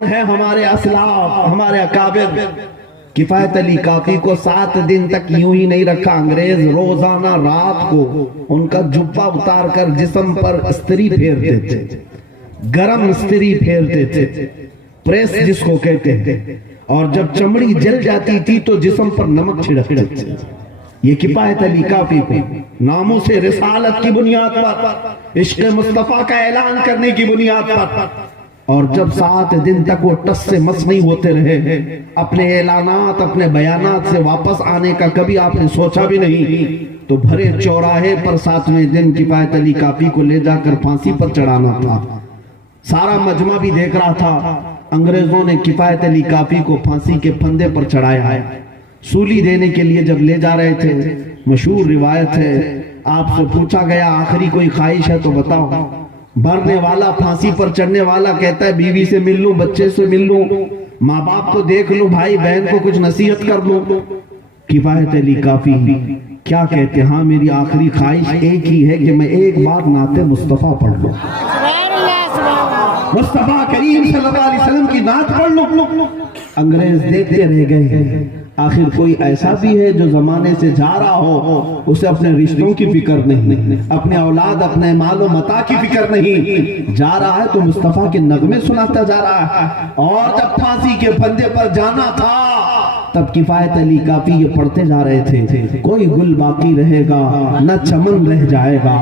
ہے ہمارے اسلاف، ہمارے اکابر. کفایت علی کافی کو 7 دن تک یوں ہی نہیں رکھا. انگریز روزانہ رات کو ان کا جبہ اتار کر جسم پر استری پھیرتے تھے، گرم استری پھیرتے تھے، پریس جس کو کہتے ہیں. اور جب چمڑی جل جاتی تھی تو جسم پر نمک چھڑکتے تھے. یہ کفایت علی کافی کو ناموس رسالت کی بنیاد پر، عشق مصطفیٰ کا اعلان کرنے کی بنیاد پر. اور جب 7 دن تک وہ ٹس سے مس نہیں ہوتے رہے، اپنے اعلانات، اپنے بیانات سے واپس آنے کا کبھی آپ نے سوچا بھی نہیں، تو بھرے چوراہے پر 7ویں دن کفایت علی کافی کو لے جا کر پھانسی پر چڑھانا تھا. سارا مجمع بھی دیکھ رہا تھا. انگریزوں نے کفایت علی کافی کو پھانسی کے پھندے پر چڑھایا ہے. سولی دینے کے لیے جب لے جا رہے تھے، مشہور روایت ہے، آپ سے پوچھا گیا آخری کوئی خواہش ہے تو بتاؤ. مرنے والا، پھانسی پر چڑھنے والا کہتا ہے بیوی سے مل لوں، بچے سے مل لوں، ماں باپ کو دیکھ لوں، بھائی بہن کو کچھ نصیحت کر لوں. کفایت علی کافی کیا کہتے ہیں؟ ہاں میری آخری خواہش ایک ہی ہے کہ میں ایک بار نعت مصطفیٰ پڑھ لوں، مصطفیٰ کریم صلی اللہ علیہ وسلم کی نعت پڑھ لوں. انگریز دیکھتے رہ گئے. آخر کوئی ایسا بھی ہے جو زمانے سے جا رہا ہو، اسے اپنے رشتوں کی فکر نہیں، اپنے اولاد، اپنے مال و متاع کی فکر نہیں. جا رہا ہے تو مصطفیٰ کے نغمے سناتا جا رہا ہے. اور جب پھانسی کے پھندے پر جانا تھا تب کفایت علی کافی یہ پڑھتے جا رہے تھے، کوئی گل باقی رہے گا نہ چمن رہ جائے گا،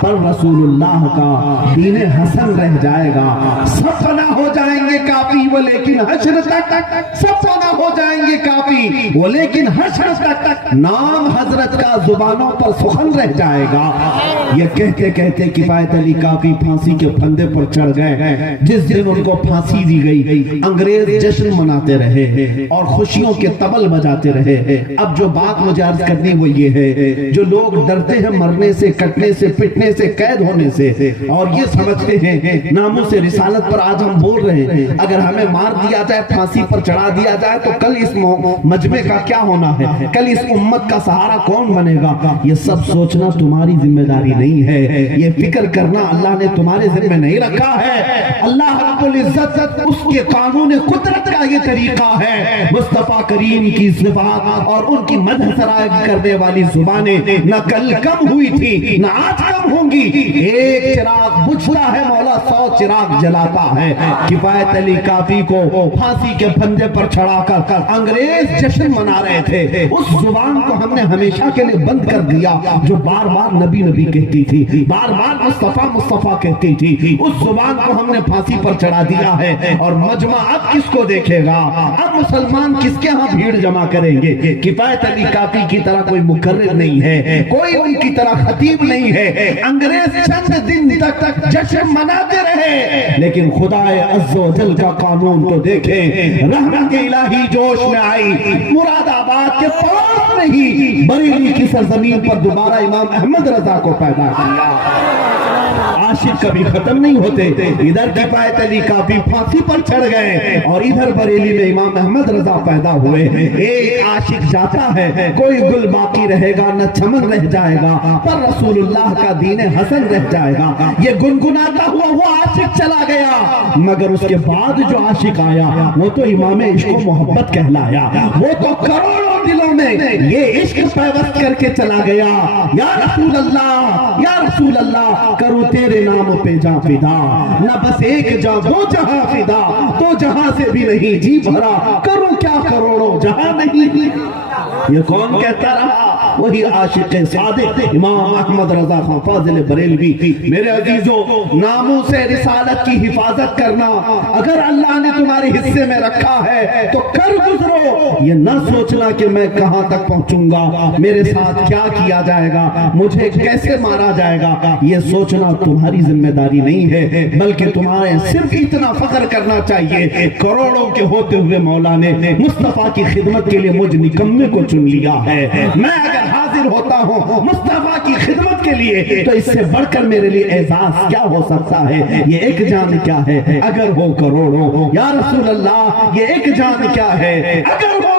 پر رسول اللہ کا دین حسن رہ جائے گا. سب فنا ہو جائیں گے کافی وہ لیکن حشر تک، سب فنا ہو جائیں گے کافی وہ لیکن حشر تک، نام حضرت کا زبانوں پر سخن رہ جائے گا. یہ کہتے کہتے کفایت علی کافی پھانسی کے پھندے پر چڑھ گئے. جس دن ان کو پھانسی دی گئی، انگریز جشن مناتے رہے اور خوشیوں کے طبل بجاتے رہے. اب جو بات مجھے عرض کرنی وہ یہ ہے، جو لوگ ڈرتے ہیں مرنے سے، کٹنے سے، پٹنے سے، قید ہونے سے، اور یہ سمجھتے ہیں ناموس رسالت پر آج ہم بول رہے ہیں، اگر ہمیں مار دیا جائے، پھانسی پر چڑھا دیا جائے تو کل اس مجمع کا کیا ہونا ہے، کل اس امت کا سہارا کون بنے گا. یہ سب سوچنا تمہاری ذمہ داری نہیں ہے. یہ فکر کرنا اللہ نے تمہارے ذمہ نہیں رکھا ہے. اللہ رب العزت اس کے قانون قدرت کا یہ طریقہ ہے. مصطفیٰ کریم کی صفات اور ان کی مدح سرائی کرنے والی زبانیں نہ کل کم ہوئی تھی نہ آج کم ہوں گی. ایک چراغ بجھتا ہے، مولا 100 چراغ جلاتا ہے. کفایت علی کافی کو پھانسی کے پھندے پر چڑھا کر انگریز جشن منا رہے تھے. اس زبان کو ہم نے ہمیشہ کے لیے بند کر دیا جو بار بار نبی نبی کہتی تھی، بار بار مصطفیٰ مصطفیٰ کہتی تھی. اس زبان کو ہم نے پھانسی پر چڑھا دیا ہے. اور مجمع اب کس کو دیکھے گا؟ اب مسلمان کس کے ہاں بھیڑ جمع کریں گے؟ کفایت علی کافی کی طرح کوئی مقرر نہیں ہے، کوئی ان کی طرح خطیب نہیں ہے. انگریز چند دن تک جشن مناتے رہے، لیکن خدا عز و جل کا قانون تو دیکھیں. رحمت الہی جوش میں آئی. مراد آباد کے پاس میں ہی بریلی کی سرزمین پر دوبارہ امام احمد رضا کو پیدا کیا. عاشق کبھی ختم نہیں ہوتے. ادھر کفایت علی کافی پھانسی پر چڑھ گئے اور ادھر بریلی میں امام احمد رضا پیدا ہوئے. ایک عاشق جاتا ہے، کوئی گل باقی رہے گا نہ چمن رہ جائے گا، پر رسول اللہ کا دین حسن رہ جائے گا. یہ گنگناتا ہوا وہ عاشق چلا گیا، مگر اس کے بعد جو عاشق آیا وہ تو امام عشق و محبت کہلایا. وہ تو کروڑوں دلوں میں یہ عشق پیوست کر کے چلا گیا. یا رسول اللہ، یا رسول اللہ، کرو تیرے نام پہ جا فدا، نہ بس ایک جا دو جہاں فدا، تو جہاں سے بھی نہیں جی بھرا، کروں کیا کروڑوں جہاں نہیں. یہ کون کہتا رہا؟ وہی عاشق صادق امام احمد رضا خان فاضل بریلوی. میرے عزیزو، ناموس رسالت کی حفاظت کرنا اگر اللہ نے تمہارے حصے میں رکھا ہے تو کر گزرو. یہ نہ سوچنا کہ میں کہاں تک پہنچوں گا، میرے ساتھ کیا کیا جائے گا، مجھے کیسے مارا جائے گا. یہ سوچنا تمہاری ذمہ داری نہیں ہے، بلکہ تمہارے صرف اتنا فخر کرنا چاہیے، کروڑوں کے ہوتے ہوئے مولا نے مصطفیٰ کی خدمت کے لیے مجھ نکمے کو چن لیا ہے. میں اگر حاضر ہوتا ہوں مصطفیٰ کی خدمت کے لیے تو اس سے بڑھ کر میرے لیے اعزاز کیا ہو سکتا ہے. یہ ایک جان کیا ہے اگر ہو کروڑوں. یا رسول اللہ، یہ ایک جان کیا ہے اگر ہو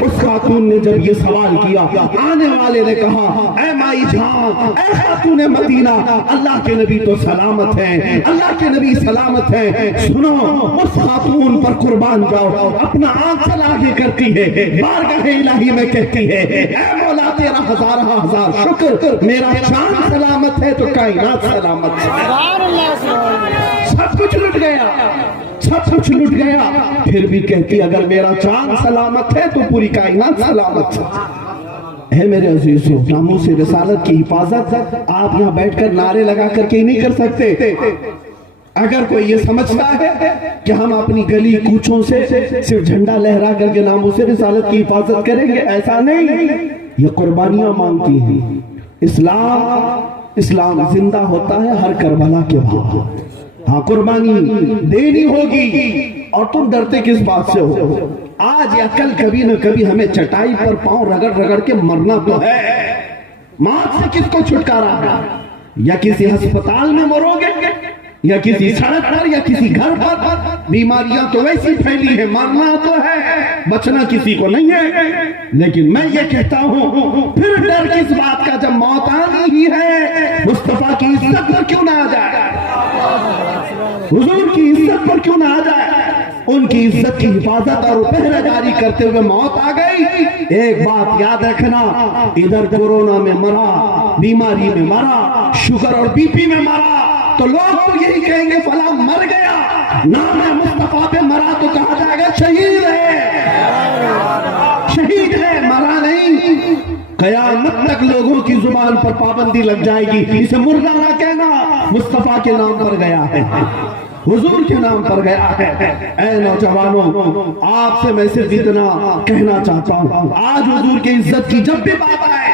اس خاتون نے جب یہ سوال کیا، آنے والے نے کہا اے مائی جان، اے خاتون مدینہ، اللہ کے نبی تو سلامت ہیں، اللہ کے نبی سلامت ہیں، سنو اس خاتون پر قربان جاؤ، اپنا آنچل آگے کرتی ہے، بارگاہ الہی میں کہتی ہے اے مولا تیرا ہزارہ ہزار شکر، میرا چاند سلامت ہے تو کائنات سلامت ہے۔ سب کچھ لٹ گیا، سب کچھ لٹ گیا، پھر بھی کہتی اگر میرا چاند سلامت ہے تو پوری کائنات سلامت ہے۔ اے میرے عزیزو، ناموس رسالت کی حفاظت آپ یہاں بیٹھ کر نعرے لگا کر کے نہیں کر سکتے۔ اگر کوئی یہ سمجھتا ہے کہ ہم اپنی گلی کوچوں سے صرف جھنڈا لہرا کر کے ناموس رسالت کی حفاظت کریں گے، ایسا نہیں، یہ قربانیاں مانگتی ہیں۔ اسلام زندہ ہوتا ہے ہر کربلا کے بعد۔ ہاں قربانی دینی ہوگی، اور تم ڈرتے کس بات سے ہو؟ آج یا کل کبھی نہ کبھی ہمیں چٹائی پر پاؤں رگڑ رگڑ کے مرنا تو ہے۔ موت سے کس کو چھٹکارا ہے؟ یا کسی ہسپتال میں مرو گے، یا کسی سڑک پر، یا کسی گھر پر۔ بیماریاں تو ویسی پھیلی ہیں، مرنا تو ہے، بچنا کسی کو نہیں ہے۔ لیکن میں یہ کہتا ہوں پھر ڈر کس بات کا جب موت آنی ہی ہے؟ مصطفیٰ کی عزت پر کیوں نہ آ جائے، حضور کی عزت پر کیوں نہ آ جائے؟ ان کی عزت کی حفاظت اور پہرہ جاری کرتے ہوئے موت آ گئی۔ ایک بات یاد رکھنا، ادھر کورونا میں مرا، بیماری میں مرا، شوگر اور بی پی میں مرا تو لوگ تو یہی کہیں گے فلاں مر گیا، نام مصطفیٰ پہ مرا تو کہا جائے گا شہید ہے، شہید ہے، مرا نہیں۔ قیامت تک لوگوں کی زبان پر پابندی لگ جائے گی، اسے مردہ نہ کہنا، مصطفیٰ کے نام پر گیا ہے، حضور کے نام پر گیا ہے۔ اے نوجوانوں، آپ سے میں صرف اتنا کہنا چاہتا ہوں، آج حضور کی عزت کی جب بھی بات آئے،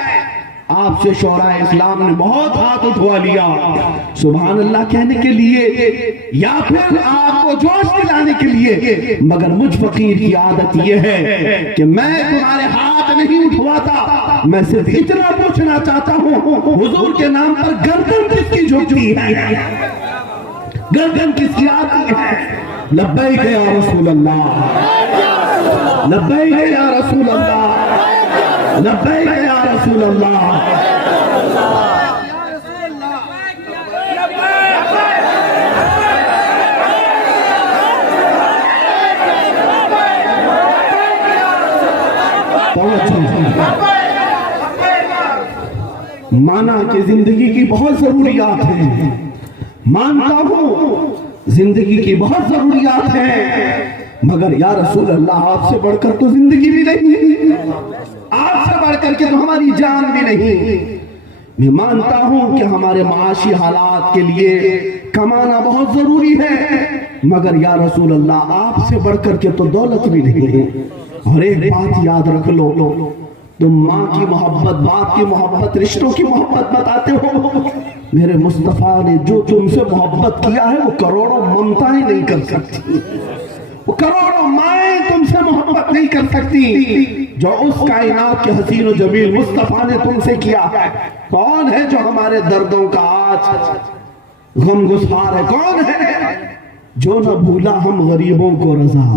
آپ سے شعراء اسلام نے بہت ہاتھ اٹھوا لیا سبحان اللہ کہنے کے لیے یا پھر آپ کو جوش دلانے کے لیے، مگر مجھ فقیر کی عادت یہ ہے کہ میں تمہارے ہاتھ نہیں اٹھواتا، میں صرف اتنا پوچھنا چاہتا ہوں حضور کے نام پر گردن کس کی جھکتی ہے، گردن کس کی آتی ہے؟ لبیک یا رسول اللہ، لبیک یا رسول اللہ، لبیک یا رسول اللہ۔ مانا کہ زندگی کی بہت ضروریات ہیں، مانتا ہوں زندگی کی بہت ضروریات ہیں، مگر یا رسول اللہ آپ سے بڑھ کر تو زندگی بھی نہیں، آپ سے بڑھ کر کے تو ہماری جان بھی نہیں۔ میں مانتا ہوں کہ ہمارے معاشی حالات کے لیے کمانا بہت ضروری ہے، مگر یا رسول اللہ آپ سے بڑھ کر کے تو دولت بھی نہیں۔ اور ایک بات یاد رکھ لو، تم ماں کی محبت، باپ کی محبت، رشتوں کی محبت بتاتے ہو، میرے مصطفیٰ نے جو تم سے محبت کیا ہے وہ کروڑوں ممتائیں نہیں کر سکتی، وہ کروڑوں مائیں تم سے محبت نہیں کر سکتی جو اس کائنات کے حسین و جمیل مصطفیٰ نے تم سے کیا ہے۔ کون ہے جو ہمارے دردوں کا آج غم گسار ہے؟ کون ہے جو نہ بھولا ہم غریبوں کو رضا،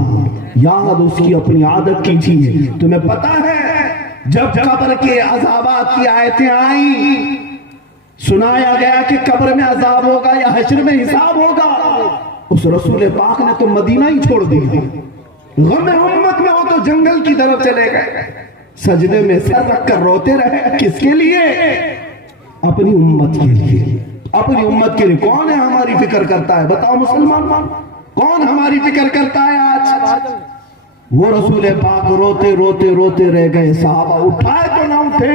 یاد اس کی اپنی عادت کیجیے۔ تمہیں پتا ہے جب قبر کے عذابات کی آیتیں آئیں، سنایا گیا کہ قبر میں عذاب ہوگا یا حشر میں حساب ہوگا، اس رسول پاک نے تو مدینہ ہی چھوڑ دیا، غم امت میں ہو تو جنگل کی طرف چلے گئے، سجدے میں سر رکھ کر روتے رہے، کس کے لیے؟ اپنی امت کے لیے، اپنی امت کے لیے۔ کون ہے ہماری فکر کرتا ہے؟ بتاؤ مسلمان، کون ہماری فکر کرتا ہے آج؟ وہ رسول پاک روتے روتے روتے رہ گئے، صحابہ اٹھائے تو نہ اٹھے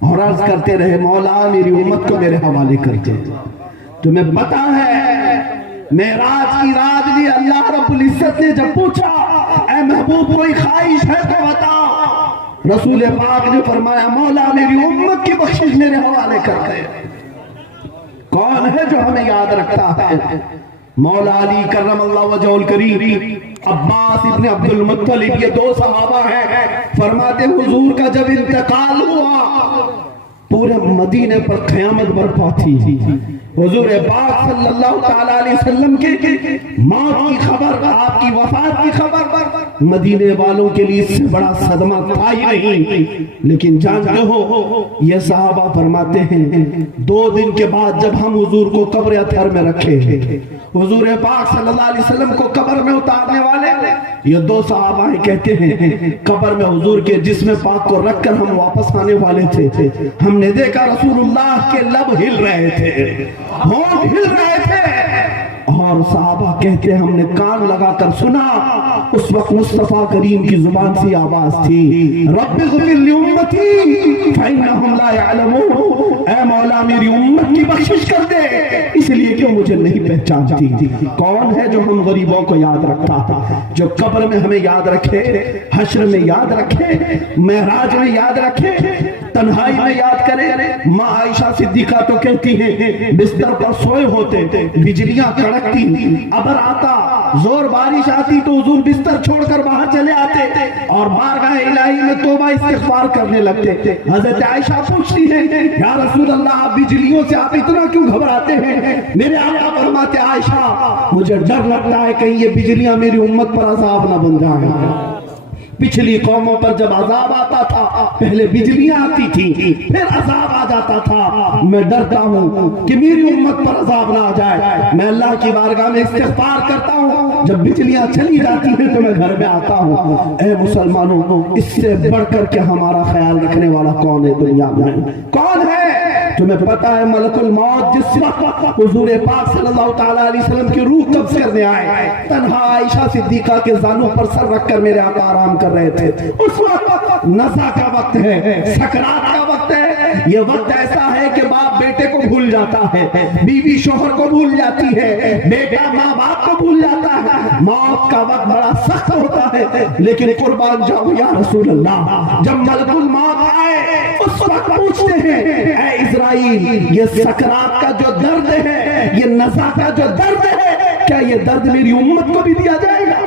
اور عرض کرتے رہے مولا میری امت کو میرے حوالے کرتے۔ تمہیں پتا ہے معراج کی رات بھی اللہ رب العزت نے جب پوچھا اے محبوب کوئی خواہش ہے تو بتا، رسول پاک نے فرمایا مولا میری امت کی بخشش میرے حوالے کرتے۔ کون ہے جو ہمیں یاد رکھتا ہے؟ مولا علی کرم اللہ وجہہ الکریم، عباس ابن عبد المطلب، یہ دو صحابہ ہیں، فرماتے حضور کا جب انتقال ہوا پورے مدینے پر قیامت برپا تھی۔ حضور پاک صلی اللہ تعالیٰ علیہ وسلم کے موت کی خبر، آپ کی وفات کی خبر مدینے والوں کے لیے اس سے بڑا صدمہ تھا ہی نہیں. لیکن جانتے ہو یہ صحابہ فرماتے ہیں 2 دن کے بعد جب ہم حضور کو قبر اطہر میں رکھے, حضور پاک صلی اللہ علیہ وسلم کو قبر میں اتارنے والے یہ 2 صحابہ کہتے ہیں قبر میں حضور کے جسم پاک کو رکھ کر ہم واپس آنے والے تھے, ہم نے دیکھا رسول اللہ کے لب ہل رہے تھے, ہونٹ ہل رہے تھے, اور صحابہ کہتے ہیں ہم نے کان لگا کر سنا. اس وقت مصطفیٰ کریم کی زبان سے آواز تھی رب اغفر لامتی فانہم لا یعلمون, اے مولا میری امت کی بخشش کر دے اس لیے کہ مجھے نہیں پہچانتی. کون ہے جو ہم غریبوں کو یاد رکھتا, جو قبر میں ہمیں یاد رکھے, حشر میں یاد رکھے, معراج میں یاد رکھے, تنہائی میں یاد کرے. ماں عائشہ صدیقہ تو کہتی ہیں بستر پر سوئے ہوتے, بجلیاں کڑکتی, ابر آتا, زور بارش آتی تو حضور بستر چھوڑ کر باہر چلے آتے اور بارگاہ الہی میں توبہ استغفار کرنے لگتے. حضرت عائشہ پوچھتی ہیں یا رسول اللہ بجلیوں سے آپ اتنا کیوں گھبراتے ہیں؟ میرے آقا فرماتے عائشہ مجھے ڈر لگتا ہے کہیں یہ بجلیاں میری امت پر عذاب نہ بن جائیں. پچھلی قوموں پر جب عذاب آتا تھا پہلے بجلیاں آتی تھی پھر عذاب آ جاتا تھا. میں ڈرتا ہوں کہ میری امت پر عذاب نہ آ جائے. میں اللہ کی بارگاہ میں استغفار کرتا ہوں, جب بجلیاں چلی جاتی ہیں تو میں گھر میں آتا ہوں. اے مسلمانوں, اس سے بڑھ کر کے ہمارا خیال رکھنے والا کون ہے دنیا میں؟ کون ہے؟ تمہیں پتا ہے ملک الموت جس وقت حضور پاک صلی اللہ تعالیٰ علیہ وسلم کی روح قبض کرنے آئے, تنہا عائشہ صدیقہ کے زانوں پر سر رکھ کر میرے آقا آرام کر رہے تھے. اس وقت نزع کا وقت ہے, سکرات کا وقت ہے. یہ وقت ایسا ہے کہ باپ بیٹے کو بھول جاتا ہے, بیوی شوہر کو بھول جاتی ہے, بیٹا ماں باپ کو بھول جاتا ہے. موت کا وقت بڑا سخت ہوتا ہے, لیکن قربان جاؤ یا رسول اللہ جب ملک الموت آئے اس وقت پوچھتے ہیں اے اسرائیل یہ سکرات کا جو درد ہے, یہ نزع کا جو درد ہے, کیا یہ درد میری امت کو بھی دیا جائے گا؟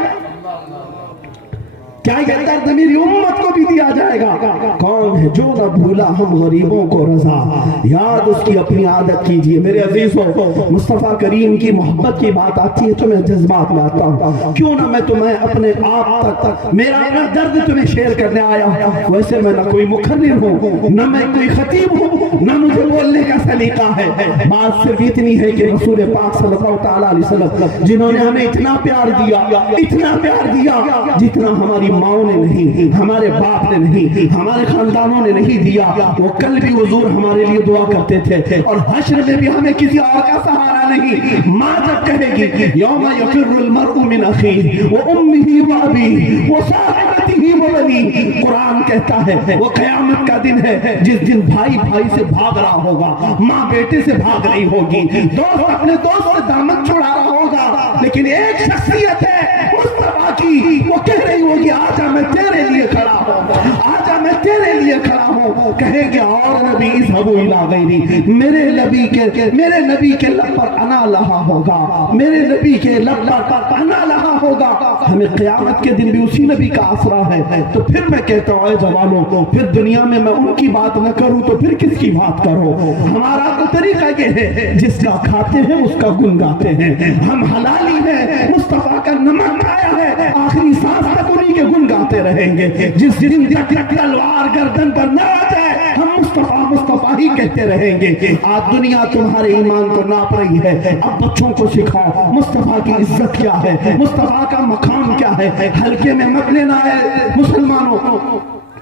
کیا یہ درد میری امت کو بھی دیا جائے گا؟ کون ہے جو نہ بھولا ہم غریبوں کو رضا, یاد اس کی اپنی عادت کیجئے. میرے عزیزوں, مصطفیٰ کریم کی محبت کی بات آتی ہے تو میں جذبات میں آتا ہوں. کیوں نہ میں تمہیں اپنے آپ تک میرا اپنا درد تمہیں شیئر کرنے آیا ہوں. ویسے میں نہ کوئی مخرر ہوں, نہ میں کوئی خطیب ہوں, نہ مجھے بولنے کا سلیقہ ہے. بات صرف اتنی ہے کہ رسول پاک صلی اللہ تعالیٰ علیہ وسلم جنہوں نے ہمیں اتنا پیار دیا, اتنا پیار دیا جتنا ہماری ماؤں نے نہیں, ہمارے باپ نے نہیں, ہمارے خاندانوں نے نہیں دیا, وہ کل بھی حضور ہمارے لیے دعا کرتے تھے اور حشر میں بھی ہمیں کسی اور کا سہارا نہیں. ماں جب کہے گی یوم یفر المرء من اخیہ وامہ وابیہ وصاحبتہ وبنیہ, قرآن کہتا ہے وہ قیامت کا دن ہے جس دن بھائی بھائی سے بھاگ رہا ہوگا, ماں بیٹے سے بھاگ رہی ہوگی, دوست اپنے دوست سے دامن چھڑا رہا ہوگا, لیکن ایک شخصیت ہے مصطفیٰ کی, وہ کہہ رہی ہوگی آجا میں تیرے لیے کھڑا ہوں, آجا میں تیرے لیے کھڑا ہوں. کہیں گے اور نبی اذهبوا الى غیری, میرے نبی کے لب پر انا لہا ہوگا, میرے نبی کے لب پر انا لہا ہوگا. ہمیں قیامت کے دن بھی اسی نبی کا آسرا ہے. تو پھر میں کہتا ہوں اے جوانوں, پھر دنیا میں ان کی بات نہ کروں تو پھر کس کی بات کرو؟ ہمارا تو طریقہ یہ ہے جس کا کھاتے ہیں اس کا گن گاتے ہیں. ہم حلالی ہیں, مصطفیٰ کا نمک آیا ہے, آخری سانس تک انہی کے گن گاتے رہیں گے. جس دن تک تلوار گردن پر نہ آ جائے ہم مصطفیٰ مصطفیٰ ہی کہتے رہیں گے. آج دنیا تمہارے ایمان کو ناپ رہی ہے, اب بچوں کو سکھاؤ مصطفیٰ کی عزت کیا ہے, مصطفیٰ کا مقام کیا ہے. ہلکے میں مت لینا ہے مسلمانوں.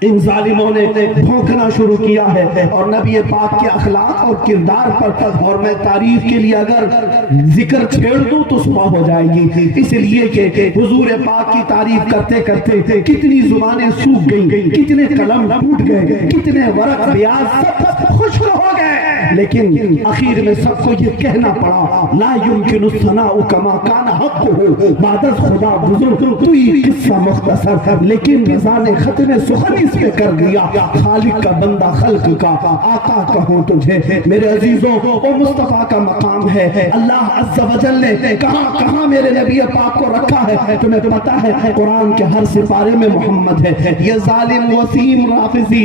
ان ظالموں نے بھونکنا شروع کیا ہے اور نبی پاک کے اخلاق اور کردار پر, اور میں تعریف کے لیے اگر ذکر چھیڑ دوں تو صبح ہو جائے گی, اس لیے کہ حضور پاک کی تعریف کرتے کرتے کتنی زبانیں سوکھ گئیں, کتنے قلم ٹوٹ گئے, کتنے ورق بیاض سب خشک ہو گئے. لیکن اخیر میں سب کو یہ کہنا پڑا لا یمکن الثناء کما کان حقہ بعد از خدا بزرگ. تو یہ قصہ مختصر, لیکن رضا نے ختم سخن اس پہ کر دیا. خالق کا بندہ خلق کا آقا کہوں تجھے. میرے عزیزوں, وہ مصطفیٰ کا مقام ہے. اللہ عز و جل نے کہاں کہاں میرے نبی پاک کو رکھا ہے تمہیں پتا ہے؟ قرآن کے ہر سپارے میں محمد ہے. یہ ظالم وسیم رافضی,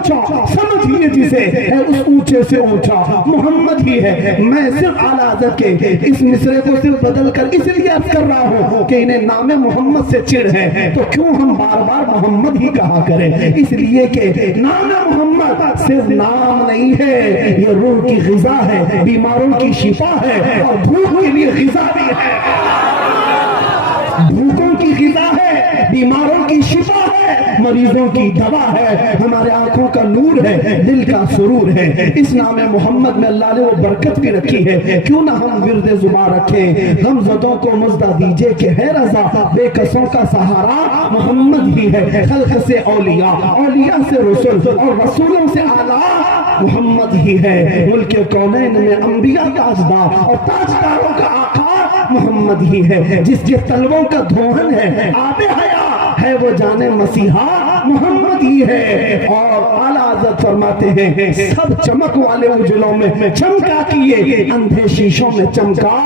اونچا سمجھیے جسے ہے اس اونچے سے اونچا محمد ہی ہے. میں صرف اعلیٰ حضرت کے اس مصرے کو صرف بدل کر اس لیے عرض کر رہا ہوں کہ انہیں نام محمد سے چڑ ہے تو کیوں ہم بار بار محمد ہی کہا کریں. اس لیے کہ نام محمد صرف نام نہیں ہے، یہ روح کی غذا ہے، بیماروں کی شفا ہے اور بھوک کے لیے غذا بھی ہے. بھوکوں کی غذا ہے، بیماروں کی شفا ہے، مریضوں کی دوا ہے، ہمارے آنکھوں کا نور ہے، دل کا سرور ہے. اس نام محمد میں اللہ نے وہ برکت بھی رکھی ہے. کیوں نہ ہم ورد زباں رکھیں. غم زدوں کو مژدہ دیجئے کہ ہے رضا، بے کسوں کا سہارا محمد ہی ہے. خلق سے اولیاء، اولیاء سے رسول اور رسولوں سے اعلیٰ محمد ہی ہے. ملک کونین میں انبیاء تاجدار اور تاجداروں کا آقا محمد ہی ہے. جس کے طلبوں کا دھوہن ہے آب حیات ہے وہ جانے مسیحا محمد ہی ہے. اور اعلیٰ حضرت فرماتے ہیں سب چمک والے اجلوں میں چمکا کیے، اندھے شیشوں میں چمکا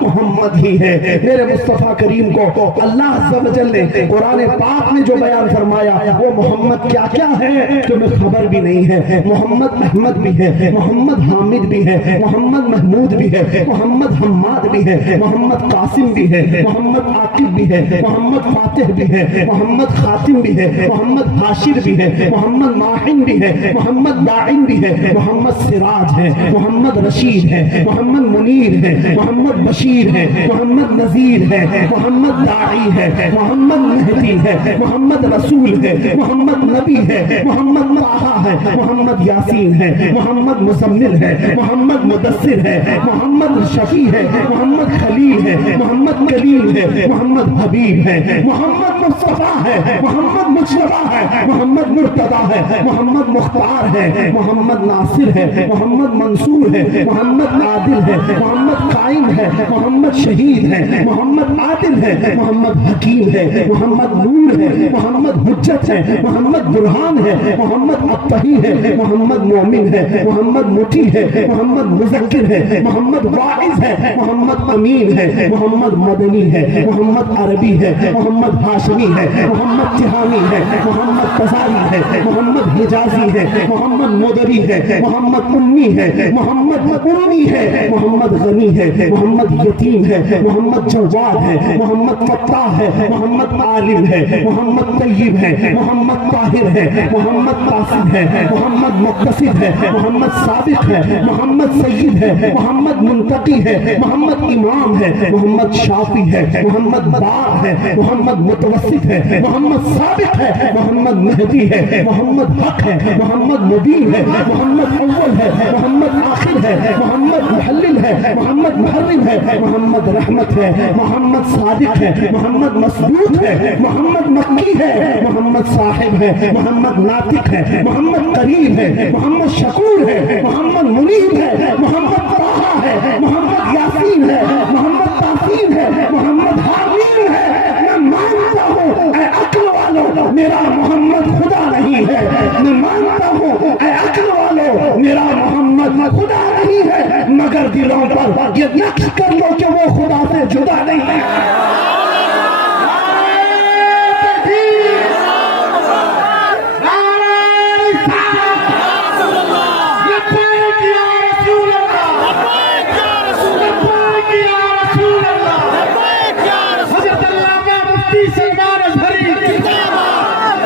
محمد ہی ہے. میرے مصطفیٰ کریم کو اللہ عز و جل نے قرآن پاک میں جو بیان فرمایا وہ محمد کیا کیا ہے تمہیں خبر بھی نہیں ہے. محمد احمد بھی ہے، محمد حامد بھی ہے، محمد محمود بھی ہے، محمد حماد بھی ہے، محمد قاسم بھی ہے، محمد عاقب بھی ہے، محمد فاتح بھی ہے، محمد خاتم بھی ہے، محمد حاشر بھی ہے، محمد ماحن بھی ہے، محمد داعن بھی ہے، محمد سراج ہے، محمد رشید ہے، محمد منیر ہے، محمد بشیر ہے، محمد نذیر ہے، محمد داعی ہے، محمد مہدی ہے، محمد رسول ہے، محمد نبی ہے، محمد طٰہٰ ہے، محمد یاسین ہے، محمد مزمل ہے، محمد مدثر ہے، محمد شفیع ہے، محمد خلیل ہے، محمد کلیم ہے، محمد حبیب ہے، محمد مصطفیٰ ہے، محمد مجتبیٰ ہے، محمد مرتضیٰ ہے، محمد مختار ہے، محمد ناصر ہے، محمد منصور ہے، محمد عادل ہے، محمد قائم ہے، محمد شہید ہے، محمد عادل ہے، محمد حکیم ہے، محمد نور ہے، محمد حجت ہے، محمد برہان ہے، محمد ابتہی ہے، محمد مومن ہے، محمد مٹی ہے، محمد مذکر ہے، محمد واعظ ہے، محمد امین ہے، محمد مدنی ہے، محمد عربی ہے، محمد ہاشمی ہے، محمد جہانی ہے، محمد قزاری ہے، محمد حجازی ہے، محمد مدری ہے، محمد امی ہے، محمد امی ہے، محمد غنی ہے، محمد یتیم ہے، محمد جواد ہے، محمد فتاح ہے، محمد عالم ہے، محمد طیب ہے، محمد طاہر ہے، محمد قاسم ہے، محمد مقتصد ہے، محمد صادق ہے، محمد سید ہے، محمد منتقی ہے، محمد امام ہے، محمد شافی ہے، محمد بار ہے، محمد متوسط ہے، محمد ثابت ہے، محمد مہدی ہے، محمد حق ہے، محمد مبین ہے، محمد اول ہے، محمد آخر ہے، محمد محلل ہے، محمد محرم ہے، محمد رحمت ہے، محمد صادق ہے، محمد مسبوط ہے، محمد مکی ہے، محمد صاحب ہے، محمد ناطق ہے، محمد قریب ہے، محمد شکور ہے، محمد منیب ہے، محمد طٰہٰ ہے، محمد یاسین ہے، محمد تاسین ہے، محمد حامین ہے. میں مانتا ہوں اے عقل والو میرا محمد خدا نہیں ہے. میں مانتا ہوں اے عقل والو میرا محمد خدا نہیں ہے، مگر دلوں پر یہ نقش کر لو کہ وہ خدا سے جدا نہیں ہے.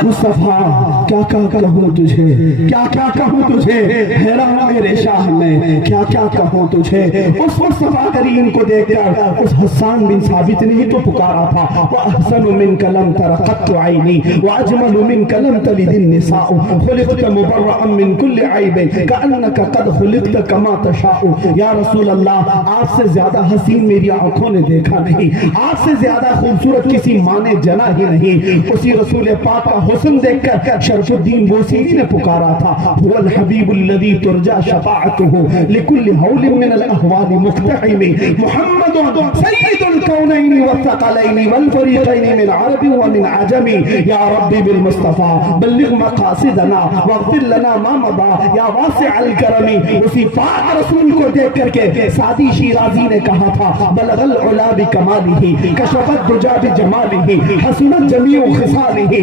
مصطفیٰ کیا کہوں تجھے، کیا کہوں تجھے، حیران میرے شاہ میں کیا کہوں تجھے. اس مصطفیٰ کریم کو دیکھ کر اس حسان بن ثابت نے ہی تو پکارا تھا وَأَحْسَنُ مِنْكَ لَمْ تَرَ قَطُّ عَيْنِي وَأَجْمَلُ مِنْكَ لَمْ تَلِدِ النِّسَاءُ خُلِقْتَ مُبَرَّأً مِنْ كُلِّ عَيْبٍ كَأَنَّكَ قَدْ خُلِقْتَ كَمَا تَشَاءُ. یا رسول اللہ آپ سے زیادہ حسین میری آنکھوں نے دیکھا نہیں، آپ سے زیادہ خوبصورت کسی ماں نے جنا ہی نہیں. اسی رسول پاک کا حسن دیکھ کر شرف الدین بوسیری نے پکارا تھا هو الحبیب الذی ترجى شفاعته لكل حول من الاحوال مقتحم محمد سید الکونین والثقلین والفریقین من عرب ومن عجم. یا ربی بالمصطفى بلغ مقاصدنا واغفر لنا ما مضى یا واسع الکرم. اسی پاک رسول کو دیکھ کر کے سعدی شیرازی نے کہا تھا بلغ العلا بکمالہ کشف الدجى بجمالہ حسنت جمیع خصالہ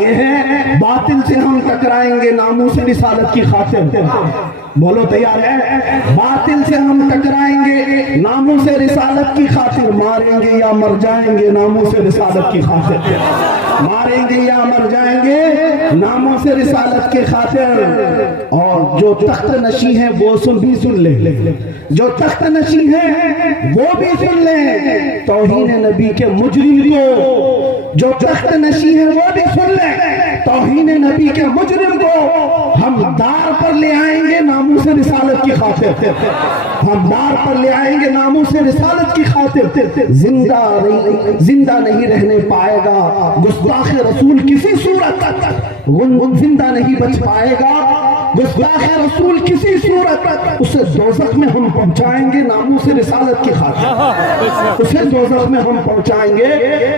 یہ ہے باطل سے ہم ٹکرائیں گے ناموس رسالت کی خاطر. بولو تیار ہے؟ باطل سے ہم ٹکرائیں گے ناموس رسالت کی خاطر. ماریں گے یا مر جائیں گے ناموس رسالت کی خاطر. ماریں گے یا مر جائیں گے ناموس رسالت کی خاطر. اور جو تخت نشی ہیں وہ بھی سن لیں, جو تخت نشی ہیں وہ بھی سن لیں. توہین نبی کے مجرم کو جو تخت نشی ہیں وہ بھی سن لیں. توہین نبی کے مجرم کو ہم دار پر لے آئیں گے ناموس رسالت کی خاطر. ہم دار پر لے آئیں گے ناموس رسالت کی خاطر. زندہ نہیں رہنے پائے گا گستاخ رسول کسی صورت, زندہ نہیں بچ پائے گا گستاخ رسول کسی صورت. اسے دوزخ میں ہم پہنچائیں گے ناموس رسالت کی خاطر. اسے دوزخ میں ہم پہنچائیں گے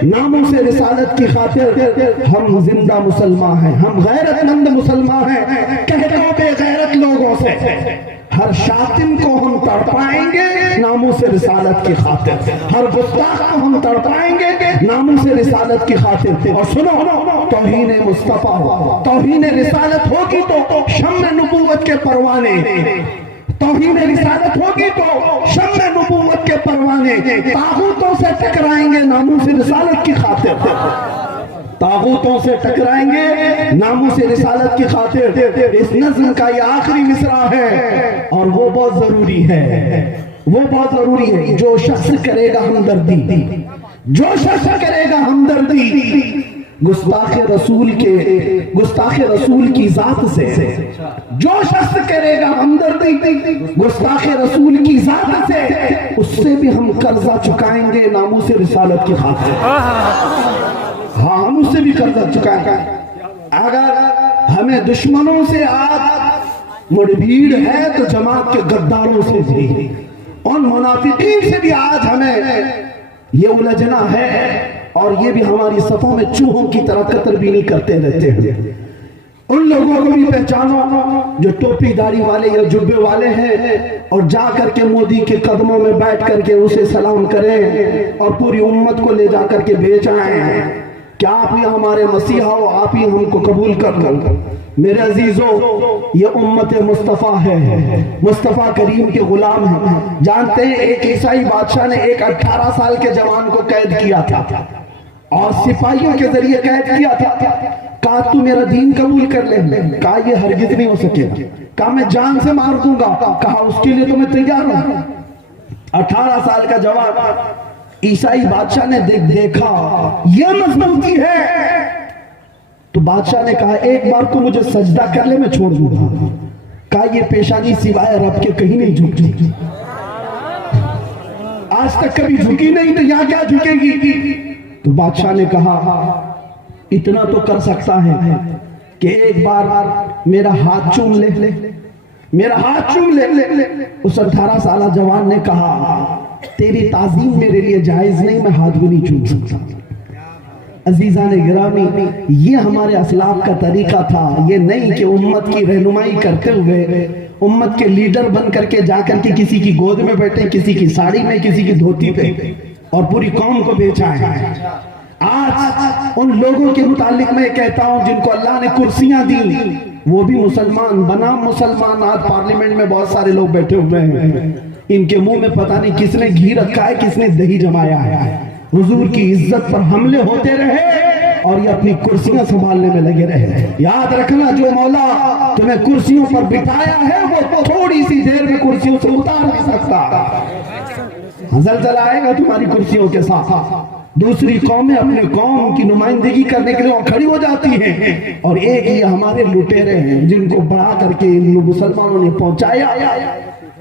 ناموس رسالت کی خاطر. ہم زندہ مسلمان ہیں, ہم غیرت مند مسلمان ہیں. کہہ دو بے غیرت لوگوں سے ہر شاتم کو ہم تڑپائیں گے ناموس رسالت کی خاطر. ہر گستاخ کو ہم تڑپائیں گے ناموس رسالت کی خاطر. اور سنو, توہین مصطفیٰ توہین رسالت ہوگی تو شمع نبوت کے پروانے, توہین رسالت ہوگی تو شمع نبوت کے پروانے طاغوتوں سے ٹکرائیں گے ناموس رسالت کی خاطر. طاغوتوں سے ٹکرائیں گے ناموس رسالت کی خاطر. اس نظم کا یہ آخری مصرع ہے اور وہ بہت ضروری ہے, وہ بہت ضروری ہے. جو شخص کرے گا ہمدردی, جو شخص کرے گا ہمدردی گستاخ رسول کی ذات سے, جو شخص کرے گا ہمدردی گستاخ رسول کی ذات سے, اس سے بھی ہم قرضہ چکائیں گے ناموس رسالت کی خاطر. ہاں, ہم اس سے بھی قرضہ چکائیں گے. اگر ہمیں دشمنوں سے آج مڑبھیڑ ہے تو جماعت کے غداروں سے بھی, ان منافقین سے بھی آج ہمیں یہ الجھنا ہے. اور یہ بھی ہماری صفوں میں چوہوں کی طرح قطر بھی نہیں کرتے رہتے ہیں. ان لوگوں کو بھی پہچانو جو ٹوپی داڑھی والے یا جبے والے ہیں اور جا کر کے مودی کے قدموں میں بیٹھ کر کے اسے سلام کریں اور پوری امت کو لے جا کر کے بیچ آئے. کیا آپ ہی ہمارے مسیحا ہو, آپ ہی ہم کو قبول کر لو. میرے عزیزو, یہ امت مصطفیٰ ہے, مصطفیٰ کریم کے غلام ہیں. جانتے ہیں ایک عیسائی بادشاہ نے ایک 18 سال کے جوان کو قید کیا تھا اور سپاہیوں کے ذریعے قید کیا تھا. کہا تو میرا دین قبول کر لے. کہا یہ ہرگز نہیں ہو سکے گا. کہا میں جان سے مار دوں گا. کہا اس کے لیے تو میں تیار ہوں. 18 سال کا جوان عیسائی بادشاہ نے دیکھا یہ مضبوطی ہے تو بادشاہ نے کہا ایک بار تو مجھے سجدہ کر لے, میں چھوڑ دوں گا. کہا یہ پیشانی سوائے رب کے کہیں نہیں جھکتی, آج تک کبھی جھکی نہیں تو یہاں کیا جھکے گی. تو بادشاہ نے کہا اتنا تو کر سکتا ہے کہ ایک بار میرا ہاتھ چوم لے, میرا ہاتھ چوم لے. اس 18 سالہ جوان نے کہا تیری تعظیم میرے لیے جائز نہیں, میں ہاتھ بھی نہیں چوم سکتا. عزیزان گرامی, یہ ہمارے اسلاف کا طریقہ تھا. یہ نہیں کہ امت کی رہنمائی کرتے ہوئے امت کے لیڈر بن کر کے جا کر کے کسی کی گود میں بیٹھے, کسی کی ساڑی میں, کسی کی دھوتی پہ اور پوری قوم کو بیچا ہے. آج ان لوگوں کے متعلق میں کہتا ہوں جن کو اللہ نے کرسیاں دی, وہ بھی مسلمان بنا مسلمان. آج پارلیمنٹ میں بہت سارے لوگ بیٹھے ہوئے ہیں, ان کے منہ میں پتہ نہیں کس نے گھی رکھا ہے, کس نے دہی جمایا ہے. حضور کی عزت پر حملے ہوتے رہے اور یہ اپنی کرسیاں سنبھالنے میں لگے رہے. یاد رکھنا جو مولا تمہیں کرسیوں پر بٹھایا ہے وہ تھوڑی سی دیر میں کرسیوں سے اتار نہیں سکتا. زلزلہ آئے گا تمہاری کرسیوں کے ساتھ. دوسری قومیں اپنے قوم کی نمائندگی کرنے کے لیے کھڑی ہو جاتی ہیں اور ایک یہ ہمارے لٹیرے ہیں جن کو بڑھا کر کے مسلمانوں نے پہنچایا.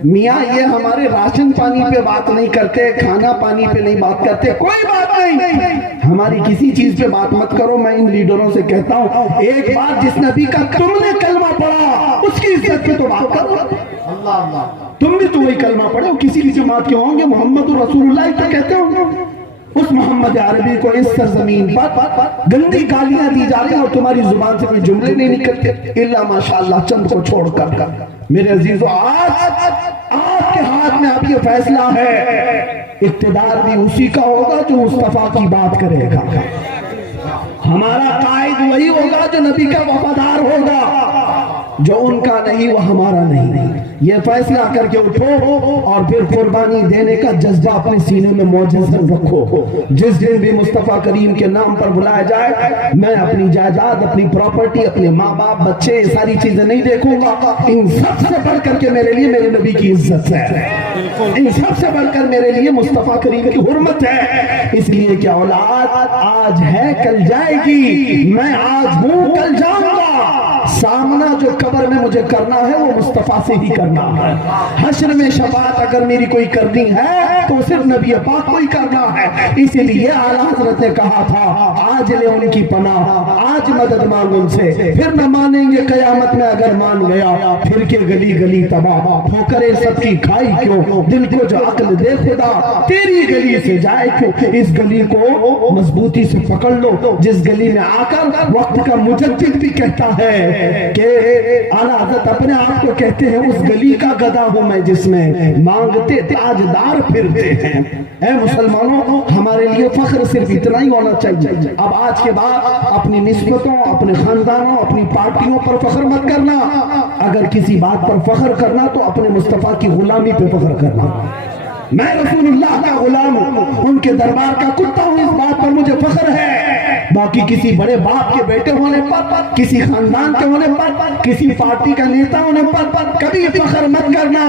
میاں یہ ہمارے راشن پانی پہ بات نہیں کرتے, کھانا پانی پہ نہیں بات کرتے, کوئی بات نہیں, ہماری کسی چیز پہ بات مت کرو. میں ان لیڈروں سے کہتا ہوں ایک بار جس نبی کا تم نے کلمہ پڑھا اس کی عزت پہ تو بات کرو. تم بھی تو وہی کلمہ پڑھے ہو, کسی بھی جماعت کے ہوں گے, محمد رسول اللہ تو کہتے ہوں. اس محمد عربی کو اس سرزمین پر گندی گالیاں دی جا رہی ہیں اور تمہاری زبان سے کوئی جملے نہیں نکلتے الا ماشاءاللہ چند کو چھوڑ کر. میرے عزیزو, آج آپ کے ہاتھ میں اب یہ فیصلہ ہے, اقتدار بھی اسی کا ہوگا جو مصطفیٰ کی بات کرے گا. ہمارا قائد وہی ہوگا جو نبی کا وفادار ہوگا، جو ان کا نہیں وہ ہمارا نہیں۔ یہ فیصلہ کر کے اٹھو اور پھر قربانی دینے کا جذبہ اپنے سینے میں موجود رکھو۔ جس دن بھی مصطفیٰ کریم کے نام پر بلایا جائے، میں اپنی جائیداد، اپنی پراپرٹی، اپنے ماں باپ، بچے، یہ ساری چیزیں نہیں دیکھوں گا۔ ان سب سے بڑھ کر کے میرے لیے میرے نبی کی عزت ہے، ان سب سے بڑھ کر میرے لیے مصطفیٰ کریم کی حرمت ہے۔ اس لیے کہ اولاد آج ہے کل جائے گی، میں آج ہوں کل جاؤں گا۔ سامنا جو قبر میں مجھے کرنا ہے وہ مصطفیٰ سے ہی کرنا ہے۔ حشر میں شفاعت اگر میری کوئی کرنی ہے تو صرف نبی پاک کو ہی کرنا ہے۔ اسی لیے اعلیٰ حضرت نے کہا تھا آج لے ان کی پناہ، آج مدد مانگ ان سے، پھر نہ مانیں گے قیامت میں اگر مان گیا، پھر کے گلی گلی تباہ ہو کرے سب کی کھائی کیوں، دل کو جو عقل دے خدا تیری گلی سے جائے کیوں۔ اس گلی کو مضبوطی سے پکڑ لو، جس گلی میں آ کر وقت کا مجدد بھی کہتا ہے کہ اعلیٰ حضرت اپنے آپ کو کہتے ہیں اس گلی کا گدا ہوں میں جس میں مانگتے تاجدار پھرتے ہیں۔ اے مسلمانوں، ہمارے لیے فخر صرف اتنا ہی ہونا چاہیے۔ اب آج کے بعد اپنی نسبتوں، اپنے خاندانوں، اپنی پارٹیوں پر فخر مت کرنا۔ اگر کسی بات پر فخر کرنا تو اپنے مصطفیٰ کی غلامی پہ فخر کرنا۔ میں رسول اللہ کا غلام ہوں، ان کے دربار کا کتا ہوں، اس بات پر مجھے فخر ہے۔ باقی کسی بڑے باپ کے بیٹے ہونے پر، کسی خاندان کے ہونے پر، کسی پارٹی کا نیتا ہونے پر کبھی فخر مت کرنا۔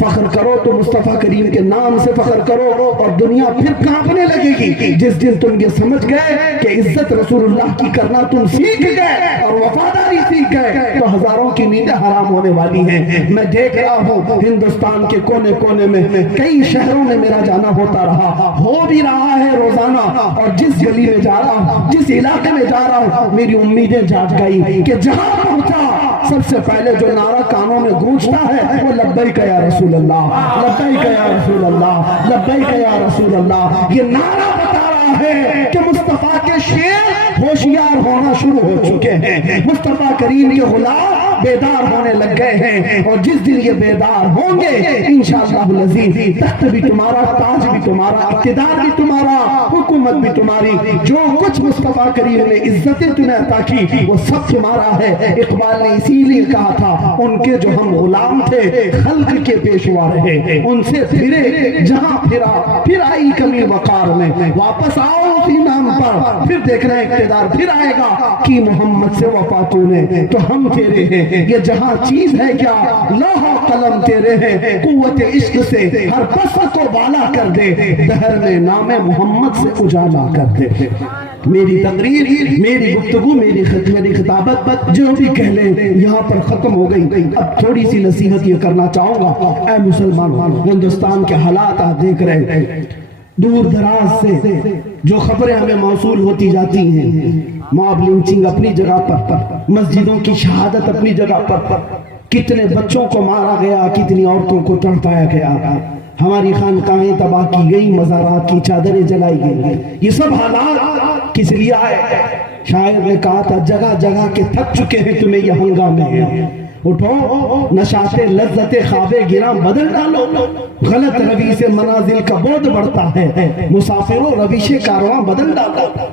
فخر کرو تو مصطفیٰ کریم کے نام سے فخر کرو، اور دنیا پھر کانپنے لگے گی۔ جس دن تم یہ سمجھ گئے کہ عزت رسول اللہ کی کرنا تم سیکھ گئے اور وفاداری سیکھ گئے تو ہزاروں کی نیندیں حرام ہونے والی ہیں۔ میں دیکھ رہا ہوں ہندوستان کے کونے کونے میں کئی شہروں میں میرا جانا ہوتا رہا، ہو بھی رہا ہے روزانہ، اور جس گلی میں جا رہا ہوں، جس علاقے میں جا رہا ہوں، میری امیدیں جاگ گئی کہ جہاں پہنچا سب سے پہلے جو نعرہ کانوں میں گونجتا ہے وہ لبیک یا رسول اللہ، لبیک یا رسول اللہ، لبیک یا رسول اللہ۔ یہ نعرہ بتا رہا ہے کہ مصطفیٰ کے شیر ہوشیار ہونا شروع ہو چکے ہیں، مصطفیٰ کریم کے غلام بیدار ہونے لگ گئے ہیں، اور جس دن یہ بیدار ہوں گے انشاءاللہ العزیز تخت بھی تمہارا، تاج بھی تمہارا، اقتدار بھی تمہارا، حکومت بھی تمہاری، جو کچھ مصطفیٰ کریم نے عزتیں تمہیں عطا کی وہ سب تمہارا ہے۔ اقبال نے اسی لیے کہا تھا ان کے جو ہم غلام تھے خلق کے پیشوا رہے، ان سے پھرے جہاں پھرا، پھر آئی کمی وقار میں، واپس آؤ اسی نام پر، پھر دیکھنا اقتدار پھر آئے گا کہ محمد سے وفا تو نے تو ہم تیرے ہیں۔ یہ جہاں چیز ہے کیا لوح و قلم تیرے ہیں، قوت عشق سے ہر پس کو بالا کر دے، دہر میں نام محمد سے اجالا کر دے۔ میری تقریر، میری گفتگو، میری خطابت جو بھی کہہ لیں یہاں پر ختم ہو گئی۔ اب تھوڑی سی نصیحت یہ کرنا چاہوں گا، اے مسلمان، ہندوستان کے حالات آپ دیکھ رہے ہیں، دور دراز سے جو خبریں ہمیں موصول ہوتی جاتی ہیں، موب لنچنگ اپنی جگہ پر، مسجدوں کی شہادت اپنی جگہ پر، کتنے بچوں کو مارا گیا، کتنی عورتوں کو تڑپایا گیا، ہماری خانقاہیں تباہ کی گئی، مزارات کی چادریں جلائی گئی۔ یہ سب حالات کس لیے آئے؟ شاعر نے کہا تھا جگہ جگہ کے تھک چکے ہیں تمہیں یہ ہنگامے ہیں، اٹھو نشاط لذت خواب گراں بدل ڈالو، غلط روی سے منازل کا بعد بڑھتا ہے، مسافروں روش کارواں بدل ڈالو۔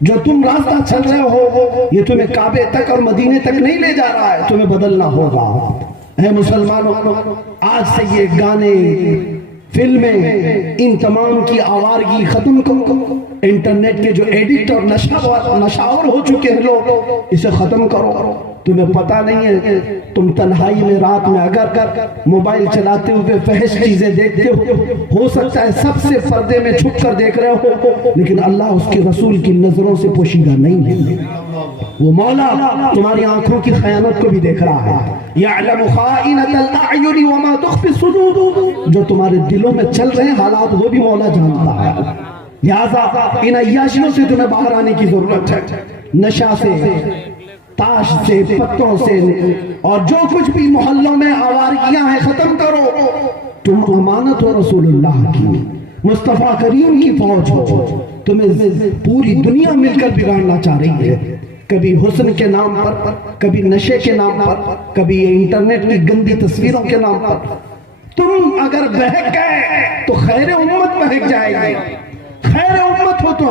جو تم راستہ چل رہے ہو یہ تمہیں کعبے تک اور مدینے تک نہیں لے جا رہا ہے، تمہیں بدلنا ہوگا۔ اے مسلمانوں، آج سے یہ گانے، فلمیں، ان تمام کی آوارگی ختم کرو، انٹرنیٹ کے جو ایڈکٹ اور نشاور ہو چکے ہیں لوگ، اسے ختم کرو۔ تمہیں پتہ نہیں ہے تم تنہائی میں رات میں اگر موبائل چلاتے ہوئے فحش چیزیں دیکھتے ہو سکتا ہے سب سے پردے میں چھپ کر دیکھ رہے ہو، لیکن اللہ اس کے رسول کی نظروں سے پوشیدہ نہیں ہے۔ وہ مولا تمہاری آنکھوں کی خیانت کو بھی دیکھ رہا ہے۔ یعلم خائنۃ الاعین وما تخفی الصدور، جو تمہارے دلوں میں چل رہے ہیں حالات وہ بھی مولا جانتا ہے۔ لہذا ان عیاشیوں سے تمہیں باہر آنے کی ضرورت ہے، نشہ سے، تاش سے، پتوں سے، اور جو کچھ بھی محلوں میں آوارگیاں ہیں ختم کرو۔ تم امانت ہو رسول اللہ کی، مصطفیٰ کریم کی فوج ہو، تمہیں پوری دنیا مل کر بگاڑنا چاہ رہی ہے، کبھی حسن کے نام پر، کبھی نشے کے نام پر، کبھی انٹرنیٹ کی گندی تصویروں کے نام پر۔ تم اگر بہک گئے تو خیر امت بہک جائے گی، خیر امت ہو